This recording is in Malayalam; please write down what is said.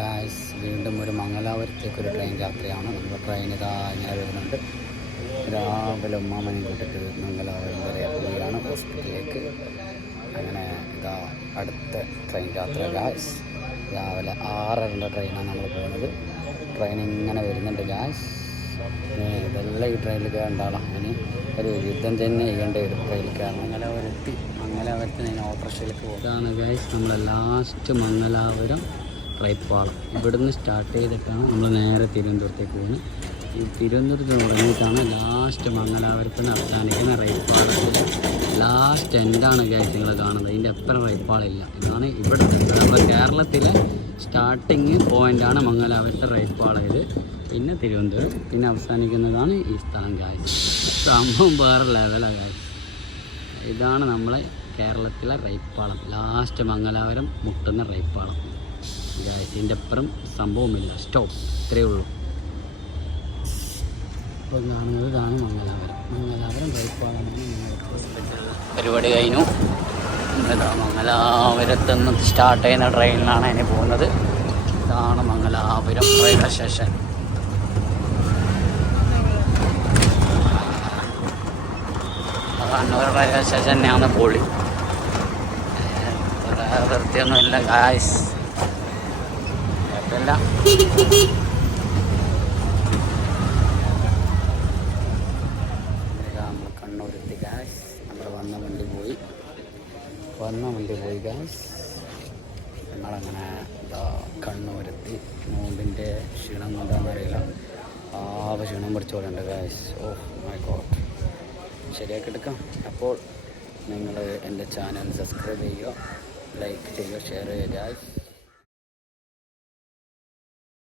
ഗായ്സ്, വീണ്ടും ഒരു മംഗലാപുരത്തേക്കൊരു ട്രെയിൻ യാത്രയാണ്. നമ്മൾ ട്രെയിൻ ഇതാ ഇങ്ങനെ വരുന്നുണ്ട്. രാവിലെ ഉമ്മാമനെയും കൂട്ടിട്ട് മംഗലാപുരം വരെ പോവുകയാണ് ഹോസ്പിറ്റലിലേക്ക്. അങ്ങനെ ഇതാ അടുത്ത ട്രെയിൻ യാത്ര ഗായ്സ്. രാവിലെ 6:30 ട്രെയിനാണ് നമ്മൾ പോകുന്നത്. ട്രെയിൻ ഇങ്ങനെ വരുന്നുണ്ട് ഗായ്സ്. ഇതെല്ലാം ഈ ട്രെയിനിൽ കയറേണ്ടാളാം. ഇനി ഒരു യുദ്ധം തന്നെ ചെയ്യേണ്ടി വരും ട്രെയിനിൽ കയറണം. മംഗലാപുരത്തിന് ഓട്ടോറിക്ഷയിലേക്ക് പോകും. ഇതാണ് ഗായ്സ് നമ്മളെ ലാസ്റ്റ് മംഗലാപുരം റൈപ്പാളം. ഇവിടുന്ന് സ്റ്റാർട്ട് ചെയ്തിട്ടാണ് നമ്മൾ നേരെ തിരുവനന്തപുരത്തേക്ക് പോകുന്നത്. ഈ തിരുവനന്തപുരത്ത് തുടങ്ങിയിട്ടാണ് ലാസ്റ്റ് മംഗലാപുരത്ത് നിന്ന് അവസാനിക്കുന്ന റൈപ്പാളത്തിൻ്റെ ലാസ്റ്റ് എൻഡാണ് ഗായ്സ് നിങ്ങൾ കാണുന്നത്. ഇതിൻ്റെ എപ്പോഴും റൈപ്പാളില്ല. ഇതാണ് ഇവിടെ നമ്മുടെ കേരളത്തിലെ സ്റ്റാർട്ടിങ് പോയിൻ്റാണ് മംഗലാപുരത്തെ റൈപ്പാളം. ഇത് പിന്നെ തിരുവനന്തപുരം, പിന്നെ അവസാനിക്കുന്നതാണ് ഈ സ്ഥലം ഗായ്സ്. സംഭവം വേറെ ലെവലാണ് ഗായ്സ്. ഇതാണ് നമ്മളെ കേരളത്തിലെ റൈപ്പാളം, ലാസ്റ്റ് മംഗലാപുരം മുട്ടുന്ന റൈപ്പാളം ഗായ്സ്. ഇതിൻ്റെ അപ്പുറം സംഭവമില്ല, സ്റ്റോപ്പ്, ഇത്രയേ ഉള്ളൂ. ഇപ്പോൾ കാണുന്നത് ഇതാണ് മംഗലാപുരം റൈപ്പാളമാണ്. പരിപാടി കഴിഞ്ഞു. മംഗലാപുരത്തുനിന്ന് സ്റ്റാർട്ട് ചെയ്യുന്ന ട്രെയിനിലാണ് ഇനി പോകുന്നത്. ഇതാണ് Mangalapuram railway station. Kannur railway station തന്നെയാണ് പൊളി. വൃത്തിയൊന്നുമില്ല ഗായ്സ്, കുഴപ്പമില്ല. നമ്മൾ കണ്ണൂരെത്തി ഗായ്സ്. നമ്മൾ വന്ന വണ്ടി പോയി ഗായ്സ്. നമ്മളങ്ങനെ കണ്ണൂരെത്തി. നോമ്പിൻ്റെ ക്ഷീണം കൊണ്ടാണെന്നറിയില്ല, ക്ഷീണം പിടിച്ചോളുണ്ട് ഗായ്സ്. ഓ മൈ ഗോഡ്, ശരിയാക്കി എടുക്കാം. അപ്പോൾ നിങ്ങൾ എൻ്റെ ചാനൽ സബ്സ്ക്രൈബ് ചെയ്യുക, ലൈക്ക് ചെയ്യുക, ഷെയർ ചെയ്യുക ഗായ്സ്.